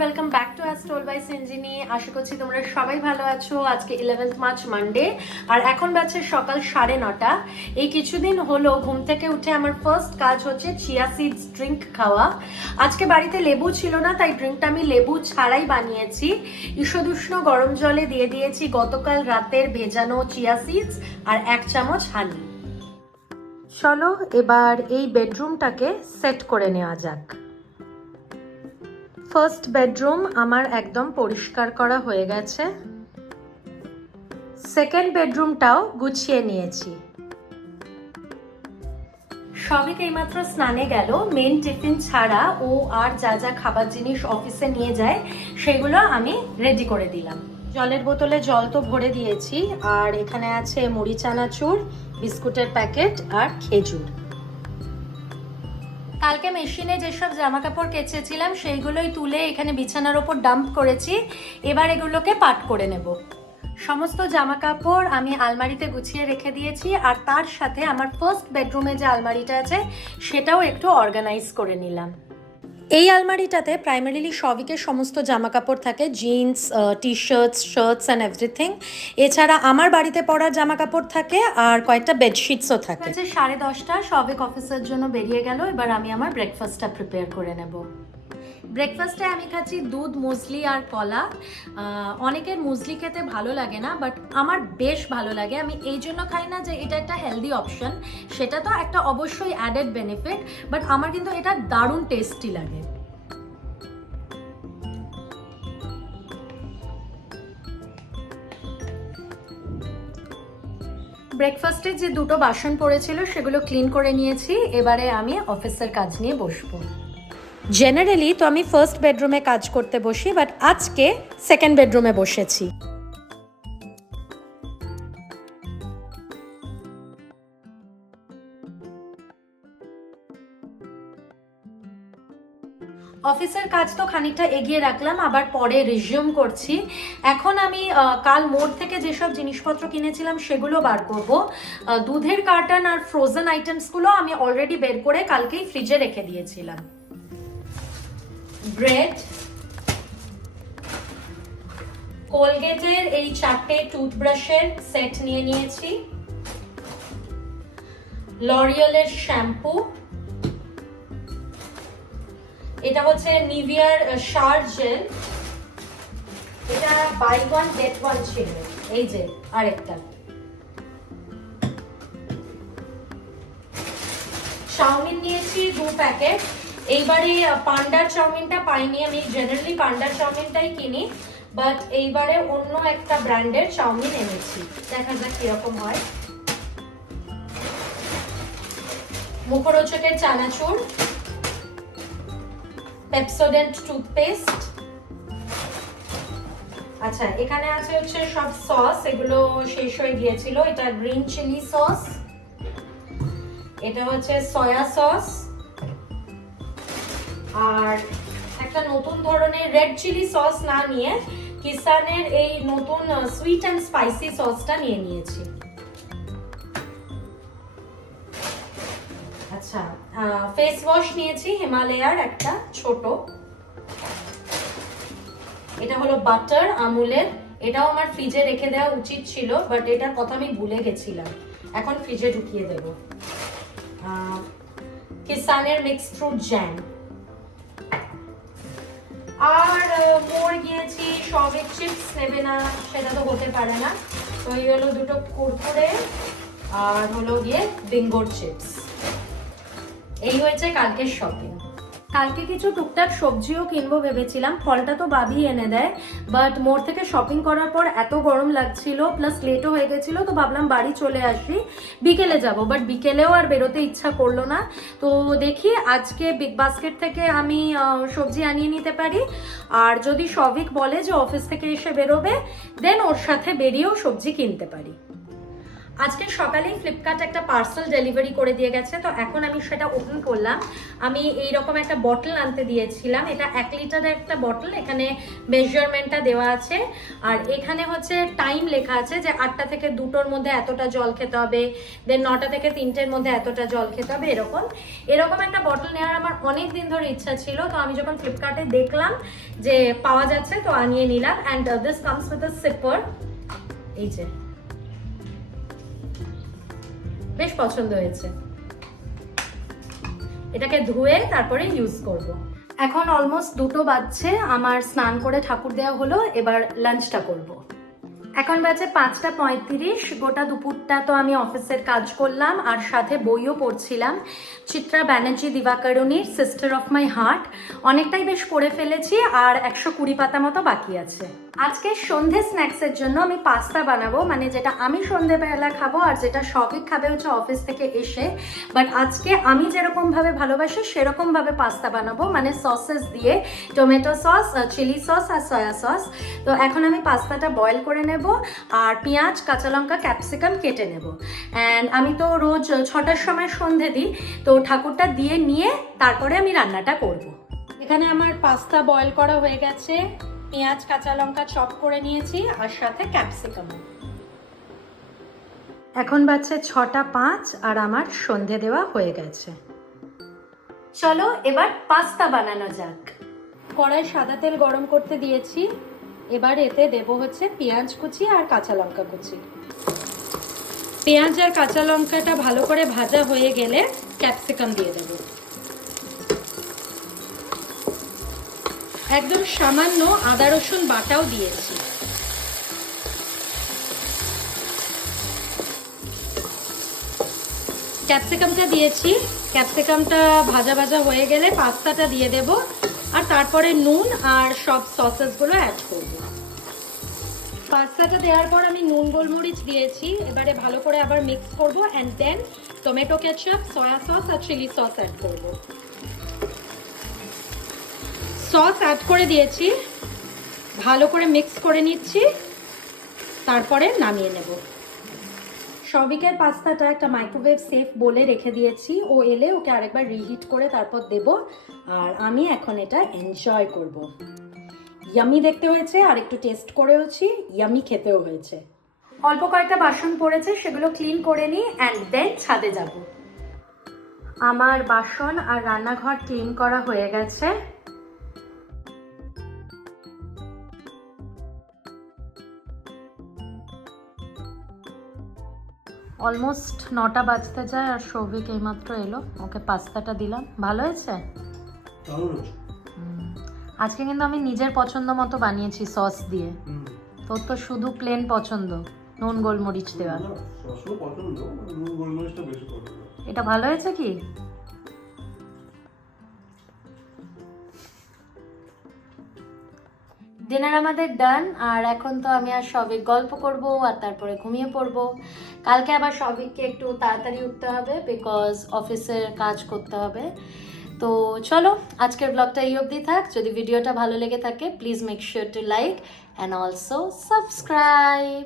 Welcome back to অ্যাস্ট্রোল by Sinjini আশা করছি তোমরা সবাই ভালো আছো। আজকে ইলেভেন্থ মার্চ মানডে আর এখন বাজছে সকাল সাড়ে নটা। এই কিছুদিন হলো ঘুম থেকে উঠে আমার ফার্স্ট কাজ হচ্ছে চিয়া সিডস ড্রিঙ্ক খাওয়া। আজকে বাড়িতে লেবু ছিল না, তাই ড্রিঙ্কটা আমি লেবু ছাড়াই বানিয়েছি। ঈষদুষ্ণ গরম জলে দিয়ে দিয়েছি গতকাল রাতের ভেজানো চিয়া সিডস আর এক চামচ হানি চলো এবার এই বেডরুমটাকে সেট করে নেওয়া যাক। ফার্স্ট বেডরুম আমার একদম পরিষ্কার করা হয়ে গেছে। সেকেন্ড বেডরুমটাও গুছিয়ে নিয়েছি। সবিক এইমাত্র স্নানে গেল? মেন টিফিন ছাড়া ও আর যা যা খাবার জিনিস অফিসে নিয়ে যায়, সেগুলো আমি রেডি করে দিলাম। জলের বোতলে জল তো ভরে দিয়েছি, আর এখানে আছে মুড়ি চানাচুর, বিস্কুটের প্যাকেট আর খেজুর। কালকে মেশিনে যেসব জামা কাপড় কেচেছিলাম, সেইগুলোই তুলে এখানে বিছানার ওপর ডাম্প করেছি। এবার এগুলোকে পাট করে নেব। সমস্ত জামা কাপড় আমি আলমারিতে গুছিয়ে রেখে দিয়েছি, আর তার সাথে আমার ফার্স্ট বেডরুমে যে আলমারিটা আছে, সেটাও একটু অর্গানাইজ করে নিলাম। এই আলমারিটাতে প্রাইমারিলি সবিকের সমস্ত জামা কাপড় থাকে jeans T shirts shirts and everything এছাড়া আমার বাড়িতে পরার জামা কাপড় থাকে আর কয়েকটা বেডশিটসও থাকে। সাড়ে দশটা, সবিক অফিসের জন্য বেরিয়ে গেল, এবার আমি আমার ব্রেকফাস্টটা প্রিপেয়ার করে নেব। ব্রেকফাস্টে আমি খাচ্ছি দুধ, মুসলি আর কলা। অনেকের মুসলি খেতে ভালো লাগে না বাট আমার বেশ ভালো লাগে। আমি এই জন্য খাই না যে এটা একটা হেলদি অপশন সেটা তো একটা অবশ্যই অ্যাডেড বেনিফিট বাট আমার কিন্তু এটা দারুণ টেস্টি লাগে। ব্রেকফাস্টে যে দুটো বাসন পড়েছিল, সেগুলো ক্লিন করে নিয়েছি। এবারে আমি অফিসের কাজ নিয়ে বসবো। জেনারেলি তো আমি ফার্স্ট বেডরুমে কাজ করতে বসি বাট আজকে সেকেন্ড বেডরুমে বসেছি। অফিসের কাজ তো খানিকটা এগিয়ে রাখলাম, আবার পরে রিজিউম করছি। এখন আমি কাল মোড় থেকে যেসব জিনিসপত্র কিনেছিলাম, সেগুলো বার করব। দুধের কার্টন আর ফ্রোজেন আইটেমসগুলো আমি অলরেডি বের করে কালকেই ফ্রিজে রেখে দিয়েছিলাম। ব্রেড, কোলগেটের এই চারটে টুথব্রাশের সেট নিয়ে নিয়েছি লরিয়ালের শ্যাম্পু, এটা হচ্ছে নিভিয়ার শার জেল, এটা বাই ওয়ান গেট ওয়ান ছিল, এই যে আরেকটা। চাউমিন নিয়েছি দু প্যাকেট। এইবারে পান্ডার চাউমিনটা পাইনি আমি জেনারেলি পান্ডার চাউমিনটাই কিনি বাট এইবারে অন্য একটা ব্র্যান্ডের চাউমিন এনেছি। দেখা যাক কীরকম হয়। মুখরোচকের চানাচুর পেপসোডেন্ট টুথপেস্ট আচ্ছা এখানে আছে হচ্ছে সব সস, এগুলো শেষ হয়ে গিয়েছিল, এটা গ্রিন চিলি সস এটা হচ্ছে সয়া সস আর একটা নতুন ধরনের রেড চিলি সস না নিয়ে কিষানের এই নতুন সুইট অ্যান্ড স্পাইসি সসটা নিয়ে নিয়েছি। আচ্ছা ফেস ওয়াশ নিয়েছি, হিমালয়ার একটা ছোট। এটা হলো বাটার আমুলের। এটাও আমার ফ্রিজে রেখে দেওয়া উচিত ছিল বাট এটার কথা আমি ভুলে গেছিলাম। এখন ফ্রিজে ঢুকিয়ে দেবো। কিষানের মিক্স ফ্রুট জ্যাম আর মোর গিয়েছি, সবে চিপস নেবে না, সেটা তো হতে পারে না। তো এই হলো দুটো কুরকুরে, আর হলো গিয়ে বিঙ্গোর চিপস এই হয়েছে কালকের শপিং কালকে কিছু টুকটাক সবজিও কিনবো ভেবেছিলাম। ফলটা তো বাবি এনে দেয়। বাট মোড় থেকে শপিং করার পর এত গরম লাগছিল প্লাস লেটও হয়ে গেছিল, তো ভাবলাম বাড়ি চলে আসি। বিকেলে যাব বাট বিকেলেও আর বেরোতে ইচ্ছা করল না। তো দেখি আজকে বিগ বাস্কেট থেকে আমি সবজি আনিয়ে নিতে পারি। আর যদি সবিক বলে যে অফিস থেকে এসে বেরোবে দেন ওর সাথে বেরিয়েও সবজি কিনতে পারি। আজকে সকালেই ফ্লিপকার্ট একটা পার্সেল ডেলিভারি করে দিয়ে গেছে, তো এখন আমি সেটা ওপেন করলাম। আমি এই রকম একটা বটল আনতে দিয়েছিলাম, এটা এক লিটারের একটা বটল এখানে মেজারমেন্টটা দেওয়া আছে। আর এখানে হচ্ছে টাইম লেখা আছে যে আটটা থেকে দুটোর মধ্যে এতটা জল খেতে হবে দেন নটা থেকে তিনটের মধ্যে এতটা জল খেতে হবে, এরকম। এরকম একটা বটল নেওয়ার আমার অনেক দিন ধরে ইচ্ছা ছিল, তো আমি যখন ফ্লিপকার্টে দেখলাম যে পাওয়া যাচ্ছে, তো আনিয়ে নিলাম। And this comes with a sipper এই যে। বেশ পছন্দ হয়েছে এটাকে ধুয়ে তারপরে ইউজ করব। এখন অলমোস্ট দুটো বাজছে, আমার স্নান করে ঠাকুর দেওয়া হলো, এবার লাঞ্চটা করব। এখন বাজে পাঁচটা পঁয়ত্রিশ, গোটা দুপুরটা তো আমি অফিসের কাজ করলাম, আর সাথে বইও পড়ছিলাম চিত্রা ব্যানার্জি দিবাকরণীর সিস্টার অফ মাই হার্ট অনেকটাই বেশ পড়ে ফেলেছি, আর একশো কুড়ি পাতা মতো বাকি আছে আজকে সন্ধে স্ন্যাক্সের জন্য আমি পাস্তা বানাবো মানে যেটা আমি সন্ধেবেলা খাব আর যেটা সবিক খাবে হচ্ছে অফিস থেকে এসে। বাট আজকে আমি যেরকম ভাবে ভালোবাসি, সেরকম ভাবে পাস্তা বানাবো মানে সসেস দিয়ে। টমেটো সস চিলি সস আর সয়া সস তো এখন আমি পাস্তাটা বয়েল করে নেব আর পেঁয়াজ, কাঁচা লঙ্কা ক্যাপসিকাম কেটে নেব। অ্যান্ড আমি তো রোজ ছটার সময় সন্ধে দিই, তো ঠাকুরটা দিয়ে নিয়ে তারপরে আমি রান্নাটা করব। এখানে আমার পাস্তা বয়েল করা হয়ে গেছে। পেঁয়াজ কাঁচা লঙ্কা চপ করে নিয়েছি আর সাথে ক্যাপসিকাম। এখন বাজছে ছটা পাঁচ আর আমার সন্ধে দেওয়া হয়ে গেছে। চলো এবার পাস্তা বানানো যাক। কড়াই সাদা তেল গরম করতে দিয়েছি। এবার এতে দেব হচ্ছে পেঁয়াজ কুচি আর কাঁচা লঙ্কা কুচি। পেঁয়াজ আর কাঁচা লঙ্কাটা ভালো করে ভাজা হয়ে গেলে ক্যাপসিকাম দিয়ে দেব। একদম সামান্য আদা রসুন বাটাও দিয়েছি। ক্যাপসিকামটা দিয়েছি। ক্যাপসিকামটা ভাজা ভাজা হয়ে গেলে পাস্তাটা দিয়ে দেব। আর তারপরে নুন আর সব সসেসগুলো অ্যাড করব। পাস্তাটা দেওয়ার পর আমি নুন, গোলমরিচ দিয়েছি। এবারে ভালো করে আবার মিক্স করব and then tomato ketchup soya sauce R chilli sauce add করব। সস অ্যাড করে দিয়েছি। ভালো করে মিক্স করে নিচ্ছি। তারপরে নামিয়ে নেব। সবিকের পাস্তাটা একটা মাইক্রোওয়েভ সেফ বলে রেখে দিয়েছি। ও এলে ওকে আরেকবার রিহিট করে তারপর দেব। আর আমি এখন এটা এনজয় করব। ইয়ামি দেখতে হয়েছে আর একটু টেস্ট করেওছি। ইয়ামি খেতেও হয়েছে। অল্প কয়েকটা বাসন পড়েছে, সেগুলো ক্লিন করে নিই অ্যান্ড দেন ছাদে যাব। আমার বাসন আর রান্নাঘর ক্লিন করা হয়ে গেছে। অলমোস্ট নটা বাজতে যায় আর সৌভিক এইমাত্র এলো। ওকে পাস্তাটা দিলাম। ভালো হয়েছে। আজকে কিন্তু আমি নিজের পছন্দ মতো বানিয়েছি সস দিয়ে। তোর তো শুধু প্লেন পছন্দ নুন গোলমরিচ দেওয়া। এটা ভালো হয়েছে কি? ডিনার আমাদের ডান আর এখন তো আমি আর সবিক গল্প করব, আর তারপরে ঘুমিয়ে পড়ব। কালকে আবার সবিককে একটু তাড়াতাড়ি উঠতে হবে বিকজ অফিসের কাজ করতে হবে। তো চলো, আজকের ব্লগটা এই অবধি থাক। যদি ভিডিওটা ভালো লেগে থাকে please make sure to like and also subscribe